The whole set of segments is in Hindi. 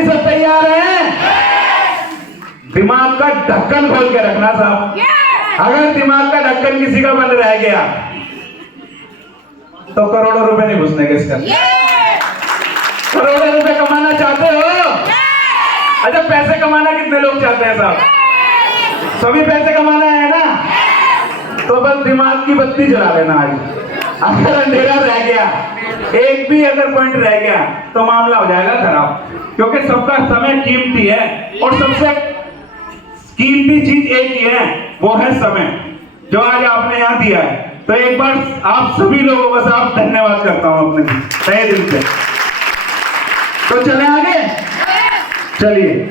अभी सब तैयार हैं? दिमाग का ढक्कन खोल के रखना साहब। अगर दिमाग का ढक्कन किसी का बंद रह गया तो करोड़ों रुपए नहीं घुसने के इसका। करोड़ों रुपए कमाना चाहते हो? अच्छा, पैसे कमाना कितने लोग चाहते हैं साहब? सभी पैसे कमाना है ना? तो बस दिमाग की बत्ती जला लेना आज। अगर अंधेरा रह गया, एक भी अगर पॉइंट रह गया तो मामला हो जाएगा खराब, क्योंकि सबका समय कीमती है और सबसे कीमती चीज एक ही है, वो है समय, जो आज आपने यहाँ दिया है। तो एक बार आप सभी लोगों का साथ धन्यवाद करता हूं अपने तहे दिल से। तो चले आगे, चलिए।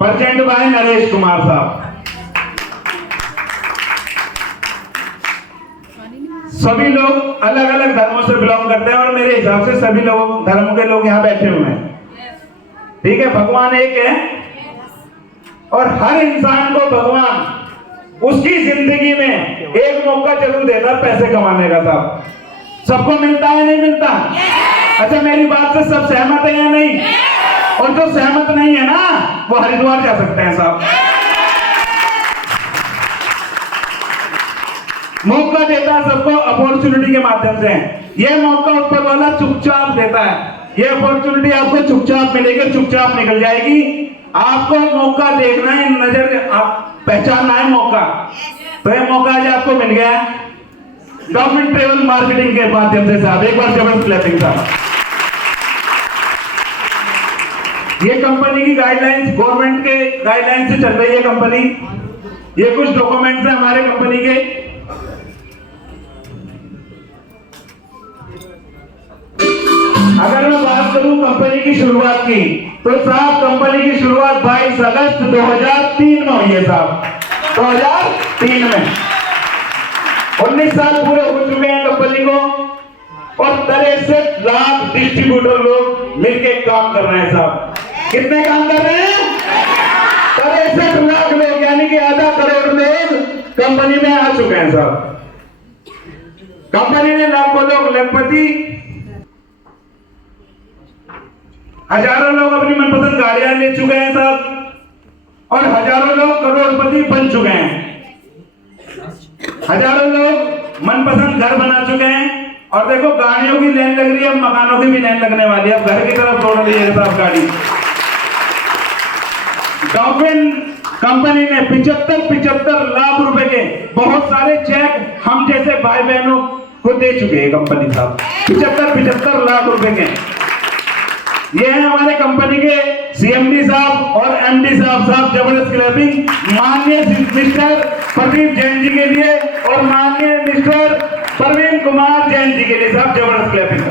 प्रेजेंट बाय नरेश कुमार साहब। सभी लोग अलग अलग धर्मों से बिलोंग करते हैं और मेरे हिसाब से सभी लोग धर्म के लोग यहाँ बैठे हुए हैं, ठीक है? भगवान एक है और हर इंसान को भगवान उसकी जिंदगी में एक मौका जरूर देता है पैसे कमाने का साहब। सबको मिलता है नहीं मिलता? अच्छा, मेरी बात से सब सहमत है या नहीं? और जो सहमत नहीं है ना, वो हरिद्वार जा सकते हैं साहब। मौका देता है सबको अपॉर्चुनिटी के माध्यम से। यह मौका ऊपर वाला चुपचाप देता है। ये अपॉर्चुनिटी आपको चुपचाप मिलेगी, चुपचाप निकल जाएगी। आपको मौका देखना है, नजर आप पहचानना है मौका। तो ये मौका आज आपको मिल गया गवर्नमेंट ट्रेवल मार्केटिंग के माध्यम से साहब। एक बार जबरदस्त क्लैपिंग साहब। ये कंपनी की गाइडलाइंस, गवर्नमेंट के गाइडलाइन से चल रही है कंपनी। ये कुछ डॉक्यूमेंट्स है हमारे कंपनी के। अगर मैं बात करूं कंपनी की शुरुआत की, तो साहब कंपनी की शुरुआत 22 अगस्त 2003 में हुई है साहब। 2003 में 19 साल पूरे हो चुके हैं कंपनी को और 63 लाख डिस्ट्रीब्यूटर लोग मिलके काम कर रहे हैं साहब। कितने काम कर रहे हैं? 63 लाख लोग, यानी कि आधा करोड़ लोग कंपनी में आ चुके हैं साहब। कंपनी ने लाखों लोग लखपति, हजारों लोग अपनी मनपसंद गाड़ियां ले चुके हैं साहब और हजारों लोग करोड़पति बन चुके हैं। हजारों लोग मनपसंद घर बना चुके हैं और देखो गाड़ियों की लाइन लग रही है, मकानों की भी लाइन लगने वाली है। अब घर की तरफ दौड़ रही है साहब गाड़ी। गवर्नमेंट कंपनी ने 75 लाख रुपए के बहुत सारे चेक हम जैसे भाई बहनों को दे चुके हैं कंपनी साहब। 75 लाख रुपए के। ये है हमारे कंपनी के सीएमडी साहब और एमडी साहब। जबरदस्त क्लैपिंग माननीय मिस्टर प्रदीप जैन जी के लिए और माननीय मिस्टर प्रवीण कुमार जैन जी के लिए साहब। जबरदस्त क्लैपिंग।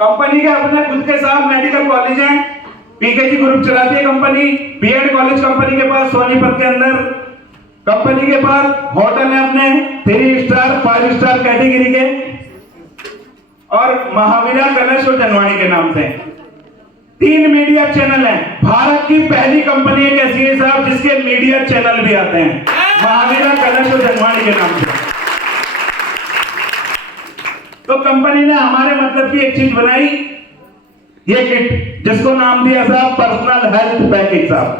कंपनी के अपने खुद के साहब मेडिकल कॉलेज हैं। पीकेजी ग्रुप चलाती है कंपनी। बीएड कॉलेज कंपनी के पास सोनीपत के अंदर। कंपनी के पास होटल है अपने 3 स्टार 5 स्टार कैटेगरी के और महावीरा कलश और जनवाणी के नाम से 3 मीडिया चैनल हैं। भारत की पहली कंपनी एक ऐसी है साहब जिसके मीडिया चैनल भी आते हैं, महावीरा कलश और जनवाणी के नाम से। तो कंपनी ने हमारे मतलब की एक चीज बनाई, ये किट, जिसको नाम दिया साहब पर्सनल हेल्थ पैकेज साहब।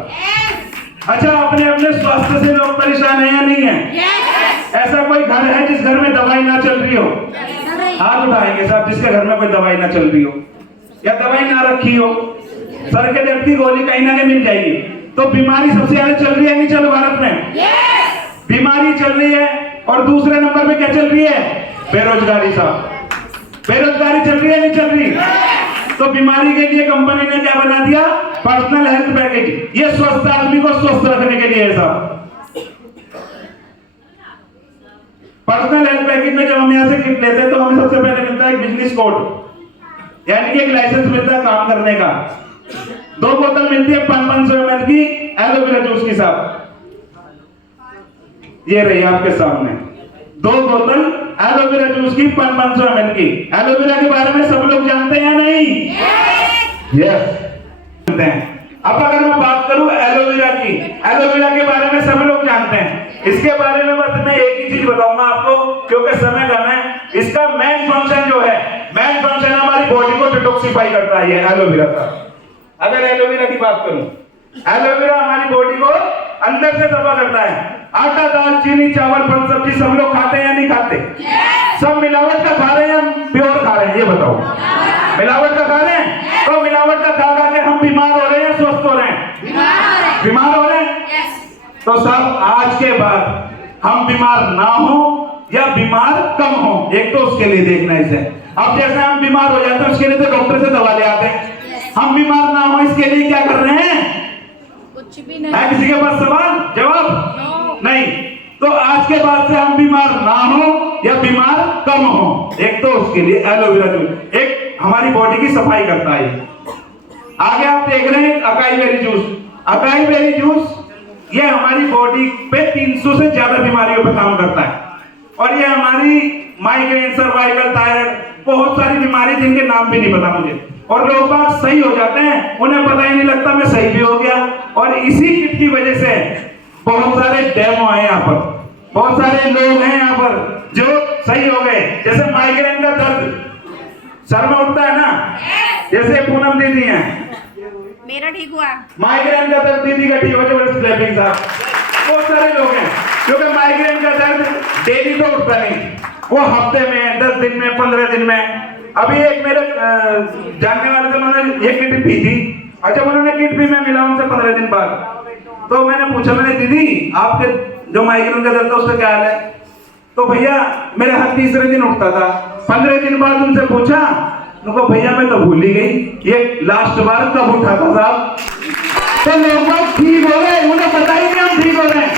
अच्छा, अपने अपने स्वास्थ्य से लोग परेशान है या नहीं है? ऐसा कोई घर है जिस घर में दवाई ना चल रही हो? हाथ उठाएंगे साहब जिसके घर में कोई दवाई ना चल रही हो या दवाई ना रखी हो। सर के दर्द की गोली कहीं ना कहीं मिल जाएगी। तो बीमारी सबसे ज्यादा चल रही है नहीं चल भारत में? बीमारी चल रही है और दूसरे नंबर पे क्या चल रही है? बेरोजगारी साहब। बेरोजगारी चल रही है नहीं चल रही? तो बीमारी के लिए कंपनी ने क्या बना दिया? Personal health package. ये स्वस्थ आदमी को स्वस्थ रखने के लिए है साहब। पर्सनल हेल्थ पैकेज में जब हम यहाँ से किट लेते हैं तो हमें सबसे पहले मिलता है एक बिजनेस कोड, यानी कि एक लाइसेंस मिलता है काम करने का। 2 बोतल मिलती है 500 ml की एलोवेरा जूस की साहब। ये रही आपके सामने 2 बोतल एलोवेरा जूस की 500 ml की। एलोवेरा के बारे में सब लोग जानते हैं या नहीं? यस। अब अगर मैं बात करूं एलोवेरा की, एलोवेरा के बारे में सब लोग जानते हैं। इसके बारे में बस मैं एक ही चीज बताऊंगा आपको, क्योंकि समय कम है। इसका मेन फंक्शन जो है, मेन फंक्शन हमारी बॉडी को डिटॉक्सिफाई करता है ये एलोवेरा का। अगर एलोवेरा की बात करूं, एलोवेरा हमारी बॉडी को अंदर से दबा करता है। आटा, दाल, चीनी, चावल, फल, सब्जी सब लोग खाते हैं या नहीं खाते? सब मिलावट का खा रहे हैं या प्योर खा रहे हैं? ये बताओ। मिलावट का खा रहे हैं, तो मिलावट का खा के हम बीमार हो रहे हैं, स्वस्थ हो रहे हैं? बीमार हो रहे हैं। तो सब आज के बाद हम बीमार ना हो या बीमार कम हो, एक तो उसके लिए देखना इसे। अब जैसे हम बीमार हो जाते हैं उसके लिए तो डॉक्टर से दवा ले आते हैं। हम बीमार ना हो इसके लिए क्या कर रहे हैं? कुछ भी नहीं। है किसी के पास सवाल जवाब? नहीं। तो आज के बाद से हम बीमार ना हो या बीमार कम हो, एक तो उसके लिए एलोवेरा जूस एक हमारी बॉडी की सफाई करता है। आगे आप देख रहे हैं acai berry juice. Acai berry juice ये हमारी बॉडी पे 300 से ज्यादा बीमारियों पे काम करता है, और ये हमारी माइग्रेन, सर्वाइकल, थायराइड, बहुत सारी बीमारी जिनके नाम भी नहीं पता मुझे, और लोग बाग सही हो जाते हैं, उन्हें पता ही नहीं लगता मैं सही भी हो गया। और इसी किट की वजह से बहुत सारे डेमो हैं यहाँ पर, बहुत सारे लोग हैं यहाँ पर जो सही हो गए। जैसे माइग्रेन का दर्द सर में उठता है ना, जैसे पूनम दीदी हैं, मेरा ठीक हुआ। माइग्रेन का दर्द दीदी का ठीक हो जाए, स्लैपिंग साहब, बहुत सारे लोग हैं क्योंकि माइग्रेन का दर्द डेली तो उठता नहीं, वो हफ्ते में, 10 दिन में, 15 दिन में। अभी एक मेरे जानने वाले थे, उन्होंने एक किट पी थी। अच्छा, उन्होंने किट पी, मैं मिला उनसे 15 दिन बाद, तो मैंने पूछा, मैंने दीदी आपके जो माइग्रेन का दर्द है उसका क्या हाल है? तो भैया मेरे हर तीसरे दिन उठता था। 15 दिन बाद उनसे पूछा, उनको भैया मैं तो भूल ही गई ये लास्ट बार कब उठा था साहब। तो लोग ठीक हो गए, उन्हें पता ही नहीं हम ठीक हो रहे हैं।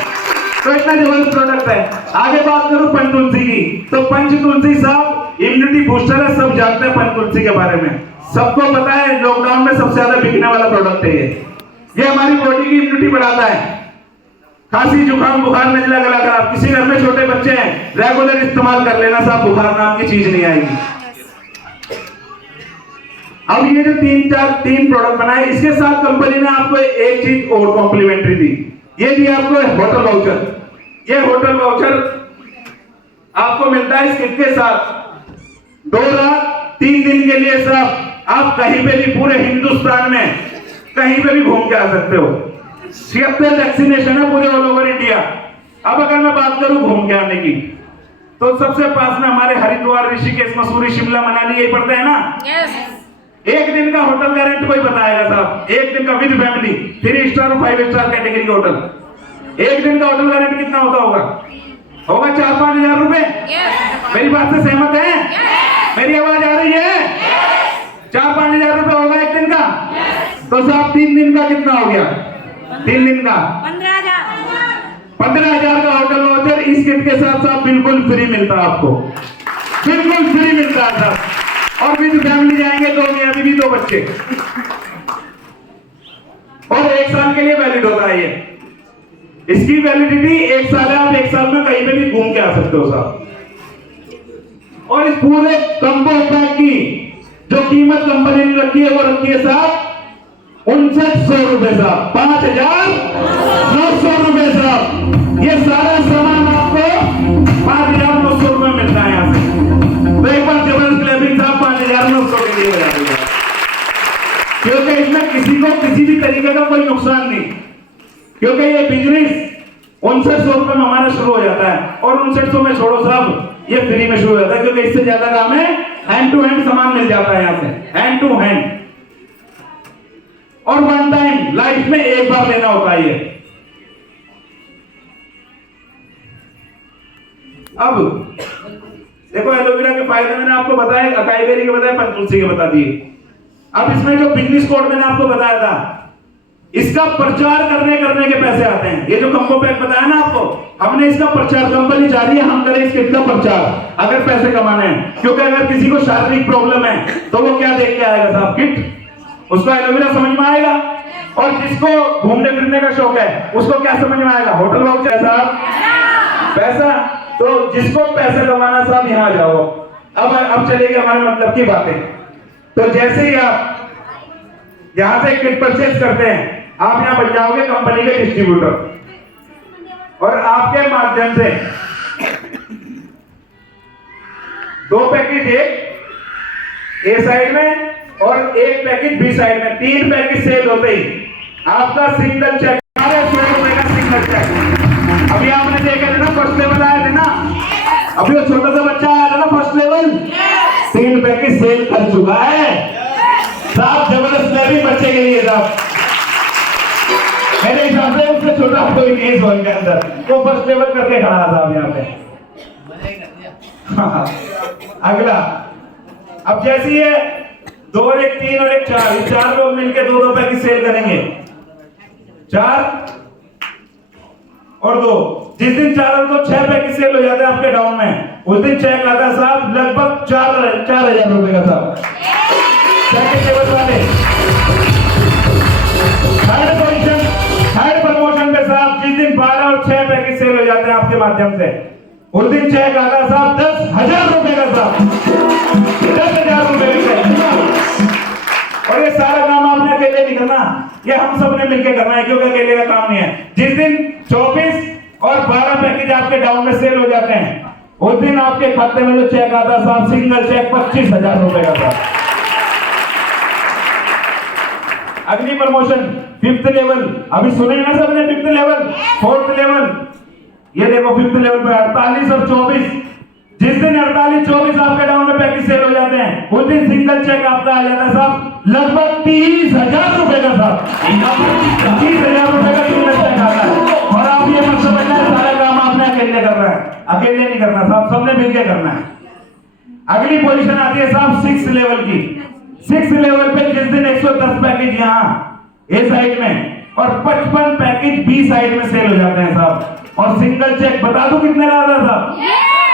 तो इतना जबरदस्त प्रोडक्ट है। आगे बात करूं पंचतुलसी की, तो पंचतुलसी साहब इम्यूनिटी बूस्टर है, सब जानते हैं पंचतुलसी के बारे में, सबको पता है। लॉकडाउन में सबसे ज्यादा बिकने वाला प्रोडक्ट है ये हमारी बॉडी की इम्यूनिटी बढ़ाता है। खांसी, जुकाम, बुखार, नजला, गला खराब, किसी घर में छोटे बच्चे हैं, रेगुलर इस्तेमाल कर लेना साहब, बुखार नाम की चीज नहीं आएगी। अब ये जो तीन प्रोडक्ट बनाए, इसके साथ कंपनी ने आपको एक चीज और कॉम्प्लीमेंट्री दी, ये दिया आपको होटल वाउचर। ये होटल वाउचर आपको मिलता है इस किट के साथ 2 रात 3 दिन के लिए साहब। आप कहीं पे भी पूरे हिंदुस्तान में कहीं पे भी घूम के आ सकते हो। 76 वैक्सीनेशन है पूरे ऑल ओवर इंडिया। अब अगर मैं बात करूं घूम के आने की, तो सबसे पास में हमारे हरिद्वार, ऋषिकेश, मसूरी, शिमला, मनाली यही पड़ते हैं ना। एक दिन का होटल का रेंट कोई बताएगा साहब, एक दिन का विद फैमिली 3 स्टार और 5 स्टार कैटेगरी का होटल, एक दिन का होटल का रेंट कितना होगा 4-5 हजार रुपए। मेरी बात से सहमत है? मेरी आवाज आ रही है? 4-5 हजार रुपए होगा एक दिन का। तो साहब 3 दिन का कितना हो गया? 3 दिन का 15,000 का होटल वाउचर इस किट के साथ साथ बिल्कुल फ्री मिलता है आपको, बिल्कुल फ्री मिलता है साहब। और विद फैमिली जाएंगे, 2 मियां बीवी 2 बच्चे, और 1 साल के लिए वैलिड होता है ये। इसकी वैलिडिटी 1 साल है, आप 1 साल में कहीं पे भी घूम के आ सकते हो साहब। और इस पूरे कंबो पैक की जो कीमत कंपनी ने रखी है वो रखी है साहब 5900 रुपए साहब, 5,900 रुपए साहब। ये सारा सामान आपको 5,900 रुपए मिलता है यहाँ से। तो एक बार जबरदस्त क्लैपिंग साहब 5,900 के लिए हो जाती है, क्योंकि इसमें किसी को किसी भी तरीके का कोई नुकसान नहीं, क्योंकि ये बिजनेस 5900 रुपए में हमारा शुरू हो जाता है, और 5900 में छोड़ो साहब ये फ्री में शुरू हो जाता है, क्योंकि इससे ज्यादा काम है हैंड टू हैंड सामान मिल जाता है यहाँ से, हैंड टू हैंड। और 1 टाइम लाइफ में एक बार लेना होता है ये। अब देखो एलोवेरा के फायदे मैंने आपको बताए, अकाई बेरी के बताए, पंचतुलसी के बता दिए। अब इसमें जो बिजनेस कोड मैंने आपको बताया था, इसका प्रचार करने के पैसे आते हैं। ये जो कंबो पैक बताया ना आपको, हमने इसका प्रचार, कंपनी जा रही है हम करें इस किट का प्रचार अगर पैसे कमाने हैं। क्योंकि अगर किसी को शारीरिक प्रॉब्लम है तो वो क्या देख के आएगा साहब? किट, उसको एलोवेरा समझ में आएगा। और जिसको घूमने फिरने का शौक है उसको क्या समझ में आएगा? होटल वाउचर साहब, पैसा। तो जिसको पैसे कमाना साहब यहाँ जाओ। अब चलेगी हमारे मतलब की बातें। तो जैसे ही आप यहाँ से किट परचेज करते हैं, आप यहाँ बन जाओगे कंपनी के डिस्ट्रीब्यूटर, और आपके माध्यम से 2 पैकेज एक ए साइड में और 1 पैकेज बी साइड में, 3 पैकेज सेल होते ही आपका सिंगल चेक 100 रुपए का सिंगल चेक। अभी आपने देखे थे ना फर्स्ट लेवल आए थे ना, अभी वो छोटा सा बच्चा आया था ना फर्स्ट लेवल, 3 पैकेज सेल कर चुका है साहब। जबरदस्त लेवल बच्चे के लिए साहब, मेरे हिसाब से उससे छोटा कोई नहीं जोन के अंदर, वो फर्स्ट लेवल करके खड़ा था साहब यहाँ पे। अगला, अब जैसी है 2 और 1 3 और 1 4, ये 4 लोग मिलकर 2 पैकेज सेल करेंगे, 4 और 2। जिस दिन 4 और 2 6 पैकेज सेल हो जाते हैं आपके डाउन में, उस दिन चेक आता है साहब लगभग 4,000 रुपए का साहब। सेकंड लेवल वाले थर्ड प्रमोशन पे साहब जिस दिन 12 और 6 पैकेज सेल हो जाते हैं आपके माध्यम से, उस दिन चेक आता है साहब 10,000 रुपए का साहब, 10,000 रुपए का। और ये सारा काम आपने अकेले नहीं करना, ये हम सब ने मिलकर करना है, क्योंकि अकेले का काम नहीं है। जिस दिन 24 और 12 पैकेज आपके डाउन में सेल हो जाते हैं, उस दिन आपके खाते में जो चेक आता है साहब सिंगल चेक 25,000 रुपए का साहब। अगली प्रमोशन 5th लेवल, अभी सुने ना सबने 5th लेवल, 4th लेवल, ये देखो 5th लेवल पे 48 और 24। जिस दिन 48 24 आपके डाउन में पैकेज सेल हो जाते हैं, उस दिन सिंगल चेक आपका आ जाता है साहब लगभग 30,000 रुपए का साहब, 30,000 रुपए का सिंगल चेक आता है। और आप ये मत समझना सारा काम आपने अकेले करना है, अकेले नहीं करना साहब, सबने मिलकर करना है। अगली पोजीशन आती है साहब 6th लेवल की। 6th लेवल पे जिस दिन 110 पैकेज यहाँ ए साइड में और 55 पैकेज बी साइड में सेल हो जाते हैं साहब, और सिंगल चेक बता दूं कितने का आता है साहब,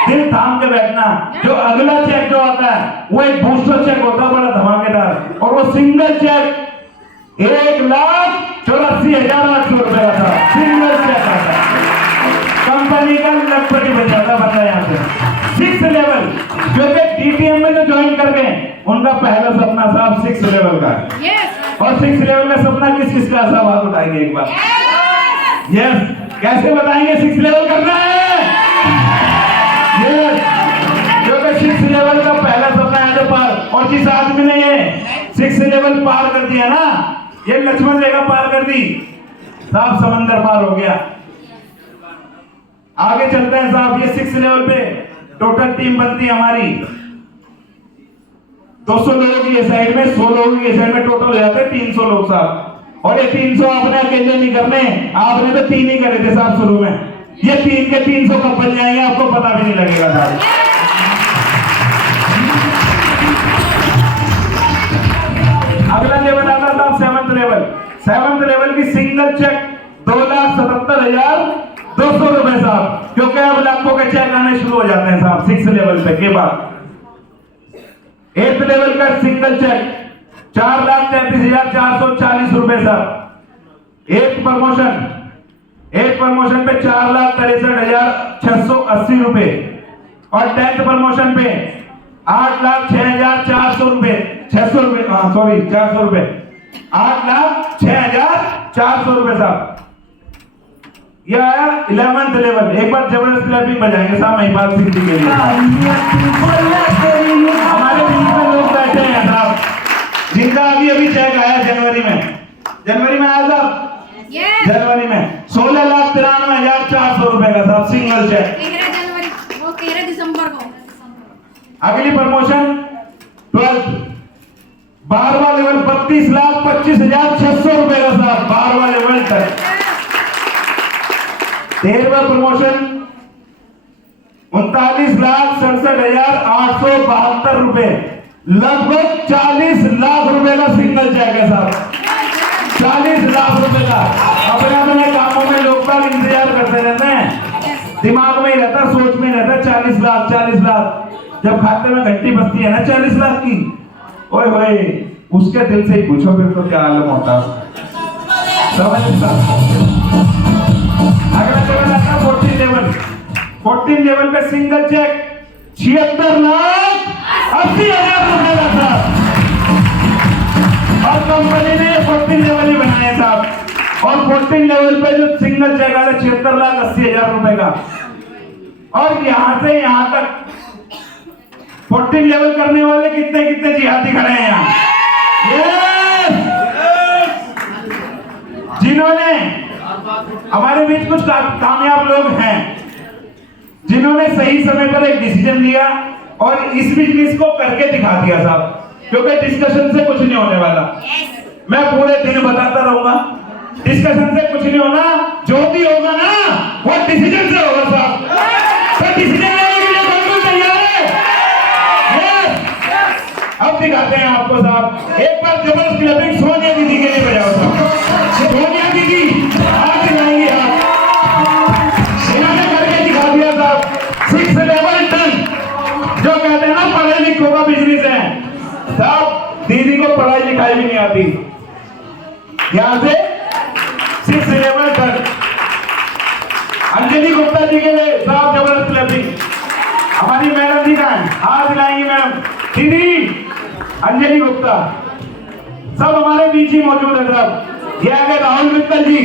दिल थाम के बैठना। जो अगला चेक जो आता है वो एक बूस्टर चेक होता है बड़ा धमाकेदार, और वो सिंगल चेक 1,84,800 रुपए का था, सिंगल चेक आता है। कंपनी का लखपति बन जाता बंदा यहाँ से। 6th लेवल जो कि डीटीएम में जो ज्वाइन कर गए, उनका पहला सपना साहब 6th लेवल का है। और 6th लेवल का सपना किस किस का साहब हाथ उठाएंगे एक बार। यस, कैसे बताएंगे 6th लेवल करना है। जो कि 6th लेवल का पहला सपना है तो पार, और जिस आदमी ने ये 6th लेवल पार कर दिया ना, ये लक्ष्मण रेखा पार कर दी साहब, समंदर पार हो गया। आगे चलते हैं साहब, ये 6th लेवल पे टोटल टीम बनती है हमारी 200 लोगों की ये साइड में, 100 लोगों की ये साइड में, टोटल हो जाते हैं 300 लोग साहब। और ये 300 आपने अकेले नहीं करने, आपने तो 3 ही करे थे साहब शुरू में, ये 3 के 300 कब बन जाएंगे आपको पता भी नहीं लगेगा साहब। अगला लेवल आता था 7th लेवल। 7th लेवल की सिंगल चेक 2,77,200 रुपए साहब, क्योंकि अब लाखों के चेक आने शुरू हो जाते हैं साहब 6th लेवल पे के बाद। 8th लेवल का सिंगल चेक 4,33,440 रुपए साहब। 8th प्रमोशन पे 4,63,680 रुपए, और 10th प्रमोशन पे 8,06,400 रुपए, 600 रुपए, हाँ सॉरी 400 रुपए, 8,06,400 रुपए साहब। यह आया 11th लेवल। एक बार जबरदस्त क्लैपिंग बजाएंगे साहब महिपाल सिंह जी के लिए। हमारे बीच में लोग बैठे हैं साहब जिनका अभी चेक आया जनवरी में आया साहब, जनवरी में 16,93,400 रुपए का साहब सिंगल चेक। 13 जनवरी, वो 13 दिसंबर को। अगली प्रमोशन 12th 12वां लेवल 32,25,600 रुपए का साहब, 12वां लेवल तक। 13वां प्रमोशन 39,67,872 रुपए, लगभग 40 लाख रुपए का सिंगल चेक है साहब, 40 लाख रुपए का। अपने अपने कामों में लोग बाग इंतजार करते रहते हैं, दिमाग में ही रहता, सोच में रहता 40 लाख 40 लाख। जब खाते में घंटी बजती है ना 40 लाख की, ओए होए, उसके दिल से ही पूछो फिर तो क्या आलम होता। अगला लेवल आता है 14 लेवल पे सिंगल चेक 76,80,000 रुपए का था, और कंपनी ने 14 लेवल ही बनाए साहब। और 14 लेवल पे जो सिंगल चेक आ रहा है 76,80,000 रुपए का। और यहां से यहां तक 14 लेवल करने वाले कितने कितने जिहादी खड़े हैं यहाँ। जिन्होंने हमारे बीच कुछ कामयाब लोग हैं जिन्होंने सही समय पर एक डिसीजन लिया और इस बिजनेस को करके दिखा दिया साहब, क्योंकि डिस्कशन से कुछ नहीं होने वाला। मैं पूरे दिन बताता रहूंगा, डिस्कशन से कुछ नहीं होना, जो भी होगा ना वो डिसीजन से होगा साहब। तो डिसीजन लेने के लिए कौन तैयार है? अब दिखाते हैं आपको साहब। एक बार जबरदस्त क्लैपिंग सोनिया दीदी के लिए बजाओ साहब। सोनिया दीदी आज दिखाएंगे आप, इन्होंने करके दिखा दिया साहब। 6 लेवल टन, जो कहते हैं ना पढ़े लिखों का बिजनेस है साहब। दीदी को पढ़ाई लिखाई भी नहीं आती, यहां से 6 लेवल टन। अंजलि गुप्ता जी के लिए साहब जबरदस्त क्लैपिंग। हमारी मैडम जी का हाथ दिलाएंगी मैडम दीदी अंजलि गुप्ता, सब हमारे बीच ही मौजूद है साहब। ये आगे राहुल मित्तल जी,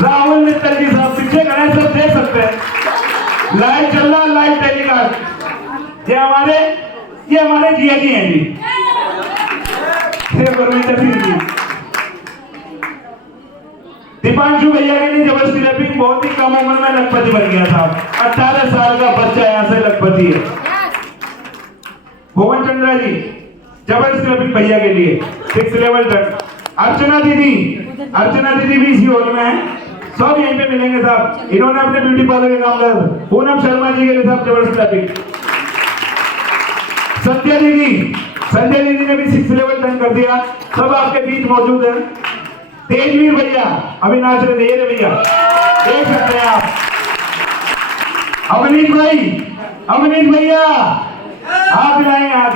राहुल मित्तल जी साहब पीछे खड़े हैं, सब देख सकते हैं, लाइव चल रहा है, लाइव टेलीकास्ट। ये हमारे जिया जी हैं जी, गुरविंदर सिंह जी। दीपांशु भैया के लिए जबरदस्त क्लैपिंग। बहुत ही कम उम्र में लखपति बन गया था, 18 साल का बच्चा यहाँ से लखपति है। भुवन चंद्रा जी जबरदस्त क्लैपिंग भैया के लिए 6 लेवल तक। अर्चना दीदी भी इसी हॉल में है, सब यहीं पे मिलेंगे साहब। इन्होंने अपने ब्यूटी पार्लर के काम किया। पूनम शर्मा जी के लिए साहब जबरदस्त क्लैपिंग। संजय दीदी ने भी 6 लेवल टर्न कर दिया, सब आपके बीच मौजूद है। तेजवीर भैया अभी नाच रहे थे भैया, देख सकते हैं आप। अवनीश भैया हाथ मिलाएंगे, हाथ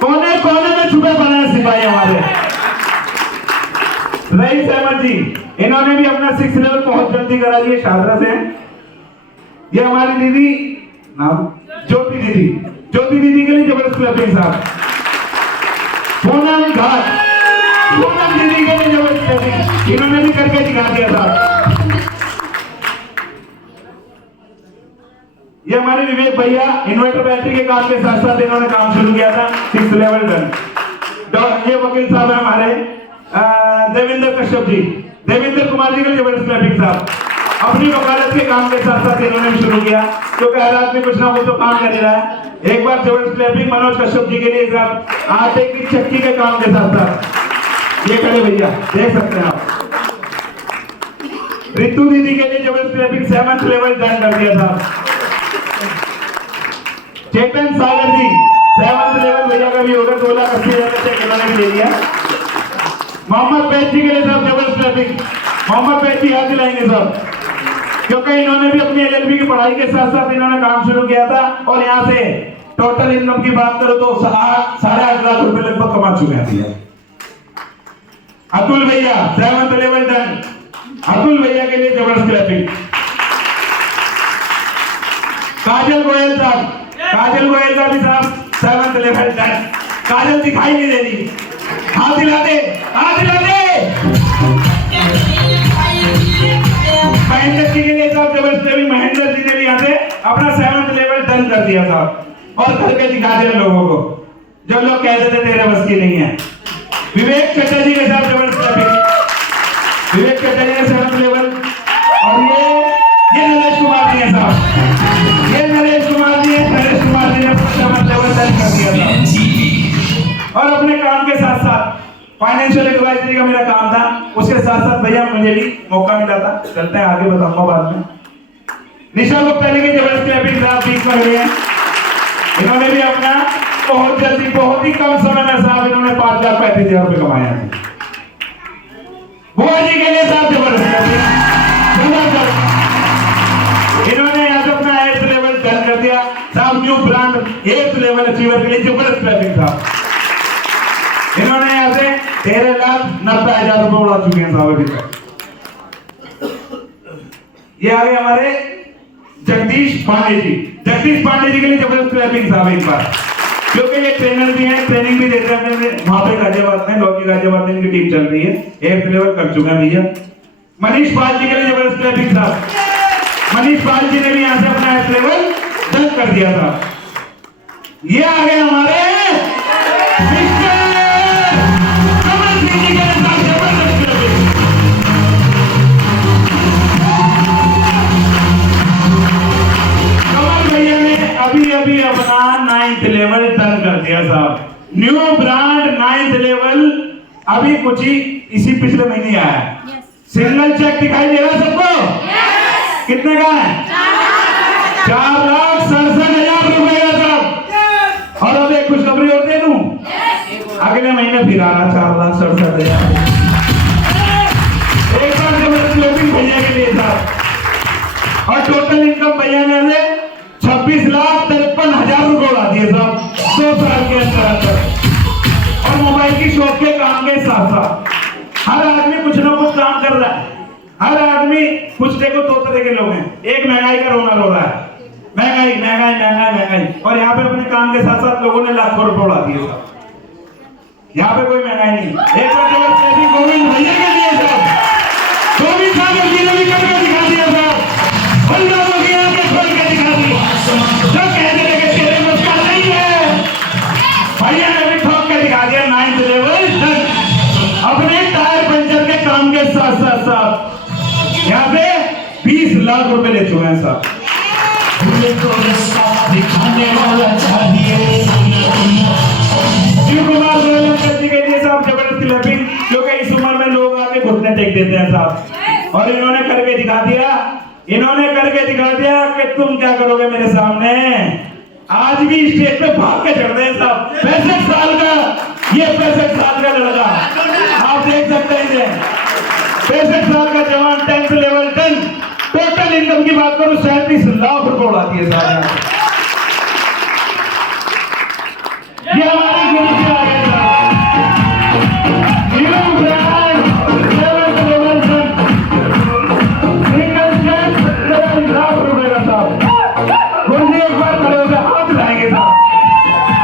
कोने कोने में छुपे पड़े हैं सिपाही हमारे। रईस अहमद जी, इन्होंने भी अपना 6 लेवल बहुत जल्दी करा लिए शादरा से। ये हमारी दीदी नाम ज्योति दीदी के लिए जबरदस्त क्लैपिंग साहब। पूनम दीदी के लिए जबरदस्त क्लैपिंग, इन्होंने भी करके दिखा दिया साहब। ये हमारे विवेक भैया इन्वर्टर बैटरी के काम के साथ साथ इन्होंने काम शुरू किया था, 6 लेवल टन। ये वकील साहब है हमारे देवेंद्र कश्यप जी, देवेंद्र कुमार जी के लिए जबरदस्त क्लैपिंग साहब। अपनी वकालत के काम के साथ साथ इन्होंने भी शुरू किया, क्योंकि हर आदमी कुछ ना कुछ तो काम कर रहा है। एक बार जबरदस्त क्लैपिंग मनोज कश्यप जी के लिए साहब, आटे की चक्की के काम के साथ साथ। ये खड़े भैया देख सकते हैं आप। रितु दीदी के लिए जबरदस्त क्लैपिंग 7 लेवल टन कर दिया साहब। चेतन सागर जी 7 लेवल भैया का भी होगा, 2,80,000 चेक इन्होंने भी ले लिया। मोहम्मद बैद जी के लिए साहब जबरदस्त क्लैपिंग। मोहम्मद बैद जी हाथ दिलाएंगे साहब, क्योंकि इन्होंने भी अपनी LLB की पढ़ाई के साथ साथ इन्होंने काम शुरू किया था और यहाँ से टोटल इनकम की बात करो तो 8.5 लाख रुपए लगभग कमा चुके हैं भैया। अतुल भैया 7 लेवल टन, अतुल भैया के लिए जबरदस्त क्लैपिंग। काजल गोयल का भी साहब 7 लेवल टन। काजल दिखाई नहीं दे रही, हाथ दिला दे। महेंद्र जी के लिए साहब जबरदस्त क्लैपिंग। महेंद्र जी ने भी यहाँ से अपना 7 लेवल टन कर दिया साहब और करके दिखा दिया लोगों को, जो लोग कहते थे तेरे बस की नहीं है। विवेक चड्डा जी के साथ जबरदस्त क्लैपिंग। विवेक चड्डा जी ने 7 लेवल। और ये नरेश कुमार जी है साहब, ये नरेश कुमार जी ने 7 लेवल टन कर दिया था। और अपने काम के साथ साथ फाइनेंशियल एडवाइजरी का मेरा काम था, उसके साथ साथ भैया मुझे भी मौका मिला था। चलते हैं आगे, बताऊंगा बाद में। निशा गुप्ता जी की जबरदस्त क्लैपिंग साहब 20 में हुई है। इन्होंने भी अपना बहुत जल्दी, बहुत ही कम समय में साहब इन्होंने 5,35,000 रुपए कमाए हैं। बुआ जी के लिए साहब जबरदस्त क्लैपिंग। इन्होंने यहाँ से अपना 8th लेवल टर्न कर दिया साहब। New brand 8th level achiever के लिए जबरदस्त क्लैपिंग साहब। इन्होंने यहाँ से 13,90,000 रुपए उड़ा चुके हैं साहब अभी तक। ये आगे हमारे जगदीश पांडे जी के लिए जबरदस्त क्लैपिंग साहब। एक बार क्योंकि ये ट्रेनर भी हैं, ट्रेनिंग भी देते हैं अपने वहां पे गाजियाबाद में, लॉकी गाजियाबाद में इनकी टीम चल रही है, 8th लेवल कर चुके हैं भैया। मनीष पाल जी के लिए जबरदस्त क्लैपिंग साहब। मनीष पाल जी ने भी यहाँ से अपना 8th लेवल डन कर दिया था। ये आ गए हमारे मिस्टर कमल सिंह जी के साथ जबरदस्त क्लैपिंग। कमल भैया ने अभी अपना 9th लेवल डन कर दिया साहब। न्यू ब्रांड 9th लेवल अभी कुछ ही इसी पिछले महीने आया है। सिंगल चेक दिखाई दे रहा है सबको? कितने का है? 4,67,000 रुपए का साहब। और अब एक खुशखबरी और दे दूं, अगले महीने फिर आना 4,67,000। एक बार जबरदस्त क्लैपिंग भैया के लिए साहब। और टोटल इनकम भैया ने 26,53,000 रुपए उड़ा दिए साहब 2 साल के अंदर। और मोबाइल की शॉप के काम के साथ साथ हर आदमी कुछ ना कुछ काम कर रहा है। हर आदमी कुछ, देखो 2 तरह के लोग हैं। एक महंगाई का रोना रो रहा है, महंगाई महंगाई महंगाई महंगाई, और यहाँ पे अपने काम के साथ साथ लोगों ने लाखों रुपए उड़ा दिए साहब। यहाँ पे कोई महंगाई नहीं। एक बार गोविंद भैया के लिए साहब, गोविंद साहब जी ने भी करके दिखा दिया साहब। उन लोगों की आंखें खोल के दिखा दी जो कहते थे कि तेरे में उसका नहीं है, भैया ने भी ठोक के दिखा दिया 9th लेवल डन। अपने टायर पंचर के काम के साथ साथ साहब यहाँ पे 20 लाख रुपए ले चुके हैं साहब। दिखाने वाला चाहिए शिव कुमार सोलंकर जी के लिए साहब जबरदस्त क्लैपिंग, क्योंकि इस उम्र में लोग आके घुटने टेक देते हैं साहब। और इन्होंने करके दिखा दिया, इन्होंने करके दिखा दिया कि तुम क्या करोगे मेरे सामने। आज भी स्टेज पे भाग के चढ़ रहे हैं साहब। 65 साल का, ये 65 साल का लड़का, आप देख सकते हैं 65 साल का जवान 10th level done. Total income की बात करूं 37 लाख रुपए उड़ा दिए साहब। ये हमारे गुरु जी आ गए साहब। New brand 7th level done, single check 7 lakh रुपए का साहब। गुरु जी एक बार खड़े होकर हाथ उठाएंगे साहब।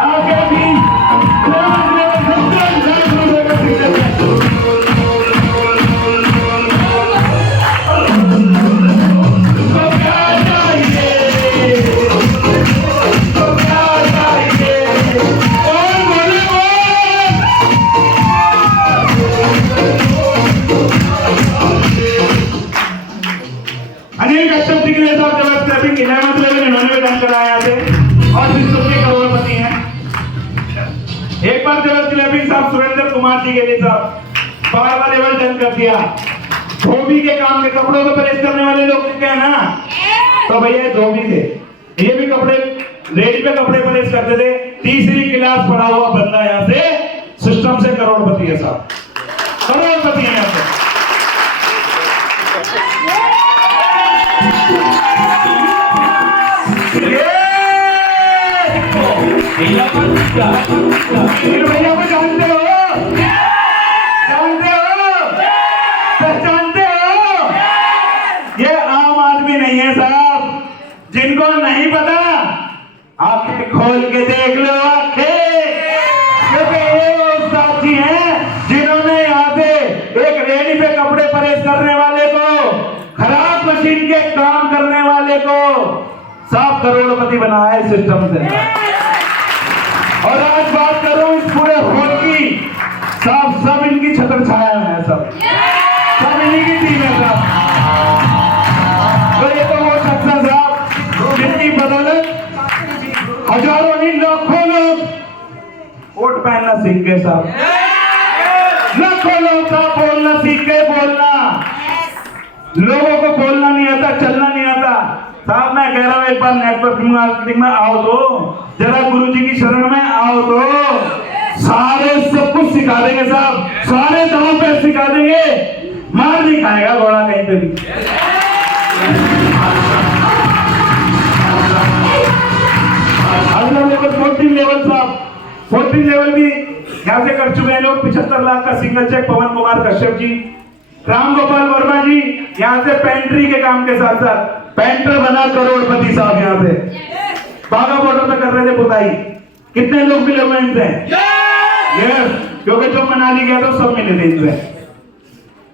आगे भी 7th लेवल 17 लाख रुपए का सिंगल चेक। अनिल कश्यप जी के लिए साहब जबरदस्त क्लैपिंग। 11th लेवल इन्होंने भी डन कराया थे और विश्व के करोड़पति हैं। एक बार जबरदस्त क्लैपिंग साहब सुरेंद्र कुमार जी के लिए साहब। 12वां लेवल डन कर दिया। धोबी के काम में कपड़ों को प्रेस करने वाले लोग क्या है ना, तो भैया धोबी थे, ये भी कपड़े रेडी पे कपड़े प्रेस करते थे। 3री क्लास पढ़ा हुआ बंदा यहाँ से सिस्टम से करोड़पति है साहब, करोड़पति है यहाँ से। भैया को जानते हो, जानते हो, पहचानते हो? ये आम आदमी नहीं है साहब। जिनको नहीं पता आंखें खोल के देख लो, आंखें, क्योंकि ये वो उस्ताद जी हैं जिन्होंने यहाँ पे एक रेडी पे कपड़े प्रेस करने वाले को, खराब मशीन के काम करने वाले को साहब करोड़पति बनाया है सिस्टम से। और आज बात करूं इस पूरे हॉल की, सब इनकी छत्र छाया में है, सब इन्हीं की टीम है साहब। तो ये तो वो शख्स है साहब जिनकी बदौलत हजारों नहीं लाखों लोग कोट पहनना सीख गए साहब। लाखों लोग साहब बोलना सीख गए, बोलना। लोगों को बोलना नहीं आता, चलना नहीं आता साहब। मैं कह रहा हूं एक बार नेटवर्किंग मार्केटिंग में आओ तो, जरा गुरुजी की शरण में आओ तो, सारे सब कुछ सिखा देंगे साहब, सारे दांव पे सिखा देंगे, मार नहीं खाएगा घोड़ा कहीं पे भी। अगला लेवल 14 लेवल साहब, 14 लेवल भी यहाँ से कर चुके हैं लोग। 75 लाख का सिंगल चेक पवन कुमार कश्यप जी। राम गोपाल वर्मा जी यहाँ से पेंट्री के काम के साथ साथ पेंटर बना करोड़पति साहब। यहाँ से बागा बॉर्डर पे कर रहे थे पुताई, कितने लोग मिले हुए इनसे? यस, क्योंकि जो मनाली गया तो सब मिले थे इनसे।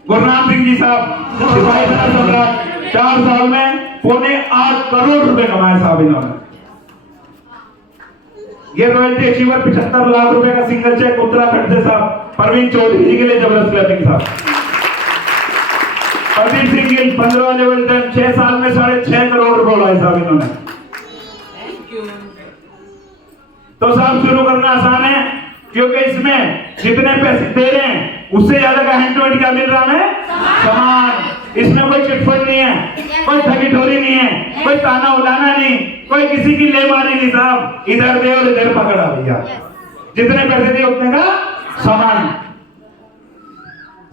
गुरनाम सिंह जी साहब सिपाही सेना सम्राट, 4 साल में 8.25 करोड़ रुपए कमाए साहब इन्होंने। ये रॉयल्टी अचीवर 75 लाख रुपए का सिंगल चेक उत्तराखंड से साहब परवीन चौधरी जी के लिए जबरदस्त क्लैपिंग साहब। प्रदीप सिंह गिल 15 लेवल 6 साल में 6.5 करोड़ रुपए उड़ाए साहब इन्होंने। तो साहब शुरू करना आसान है, क्योंकि इसमें जितने पैसे दे रहे हैं उससे ज्यादा का हैंड टू हैंड क्या मिल रहा है? सामान। इसमें कोई चिटफंड नहीं है, कोई ठगी ठोरी नहीं है, कोई ताना उलाना नहीं, कोई किसी की लेमारी नहीं साहब। इधर दे और इधर पकड़ा भैया, जितने पैसे दिए उतने का सामान।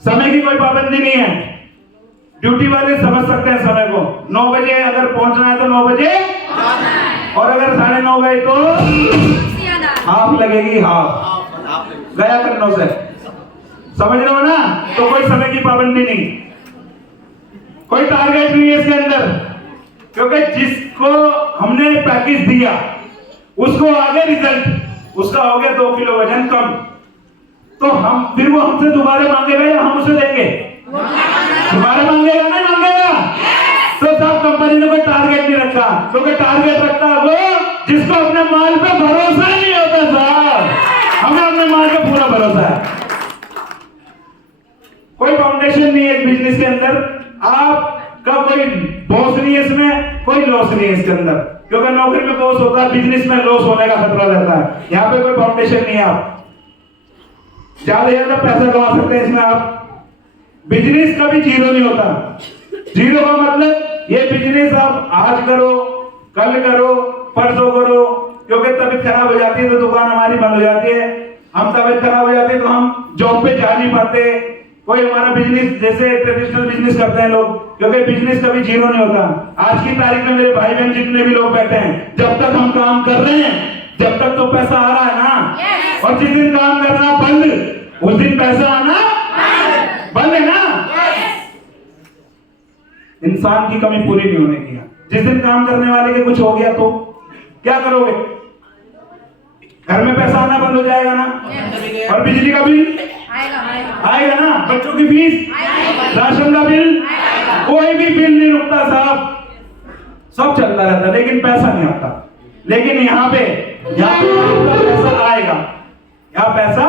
समय की कोई पाबंदी नहीं है, ड्यूटी वाले समझ सकते हैं समय को। 9 बजे अगर पहुंचना है तो 9 बजे, और अगर 9:30 गए तो हाफ लगेगी, हाफ गया करने से। समझ रहे हो ना? तो कोई समय की पाबंदी नहीं, कोई टारगेट नहीं है इसके अंदर, क्योंकि जिसको हमने पैकेज दिया उसको आगे रिजल्ट उसका हो गया 2 किलो वजन कम, तो हम फिर वो हमसे दोबारा मांगेगा या हम उसे देंगे? दोबारा मांगेगा नहीं मांगेगा? तो सब कंपनी ने कोई टारगेट नहीं रखा, क्योंकि टारगेट रखता है वो जिसको अपने माल पे भरोसा नहीं होता साहब। हमें अपने माल पे पूरा भरोसा है। कोई फाउंडेशन नहीं है इस बिजनेस के अंदर, आपका कोई बॉस नहीं है इसमें, कोई लॉस नहीं है इसके अंदर, क्योंकि नौकरी में बॉस होता है, बिजनेस में लॉस होने का खतरा रहता है। यहाँ पे कोई फाउंडेशन नहीं है, आप ज्यादा से ज्यादा पैसा कमा सकते हैं इसमें आप। बिजनेस कभी जीरो नहीं होता। जीरो का मतलब ये बिजनेस आप आज करो, कल करो, परसों करो, क्योंकि तबीयत खराब हो जाती है तो दुकान हमारी बंद हो जाती है, हम तबीयत खराब हो जाती है तो हम जॉब पे जा नहीं पाते। कोई हमारा बिजनेस जैसे ट्रेडिशनल बिजनेस करते हैं लोग, क्योंकि बिजनेस कभी जीरो नहीं होता। आज की तारीख में मेरे भाई बहन जितने भी लोग बैठे हैं, जब तक हम काम कर रहे हैं जब तक तो पैसा आ रहा है ना, और जिस दिन काम करना बंद उस दिन पैसा आना बंद है ना। इंसान की कमी पूरी नहीं होने की। जिस दिन काम करने वाले के कुछ हो गया तो क्या करोगे? घर में पैसा आना बंद हो जाएगा ना, और बिजली का बिल आएगा ना, बच्चों की फीस, राशन का बिल, कोई भी बिल नहीं रुकता साहब, सब चलता रहता, लेकिन पैसा नहीं आता। लेकिन यहाँ पे आपका पैसा आएगा, यहाँ पैसा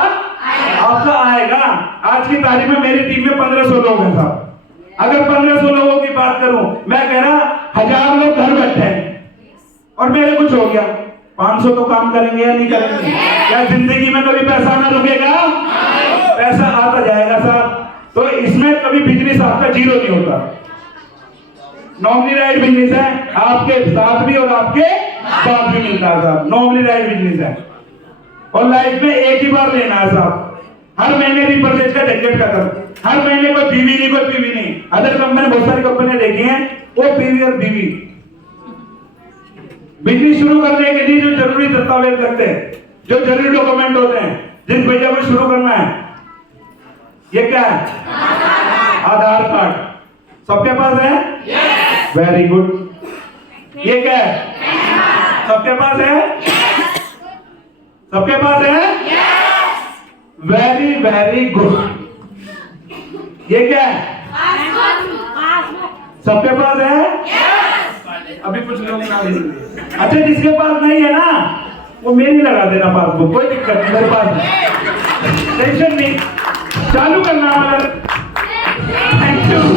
आपका आएगा। आज की तारीख में मेरी टीम में 1500 लोग हैं साहब। अगर 1500 लोगों की बात करूं, मैं कह रहा 1000 लोग घर बैठे हैं और मेरे कुछ हो गया, 500 तो काम करेंगे या नहीं करेंगे? क्या जिंदगी में कभी पैसा ना रुकेगा? पैसा आता जाएगा साहब। तो इसमें कभी बिजनेस आपका जीरो नहीं होता। नॉमिनी राइट बिजनेस है, आपके साथ भी और आपके बाद भी मिलता है साहब। नॉमिनी राइट बिजनेस है, और लाइफ में एक ही बार लेना है साहब। हर महीने रिपर्चेज का झंझट खत्म, हर महीने कोई बीवी नहीं, कोई पीवी नहीं। अदर कंपनी, बहुत सारी कंपनी देखी हैं, वो पीवी और बीवी। बिजनेस शुरू करने के लिए जो जरूरी दस्तावेज लगते हैं, जो जरूरी डॉक्यूमेंट होते हैं, जिस भैया को शुरू करना है, ये क्या है? आधार कार्ड। सबके पास है? Very good. ये क्या है? सबके पास है? सबके पास है? Very very good. ये क्या है? सबके पास है? अभी कुछ लोग ना। अच्छा, जिसके पास नहीं है ना, वो मेरी लगा देना पासबुक, कोई दिक्कत नहीं, मेरे पास टेंशन नहीं, चालू करना। Thank you.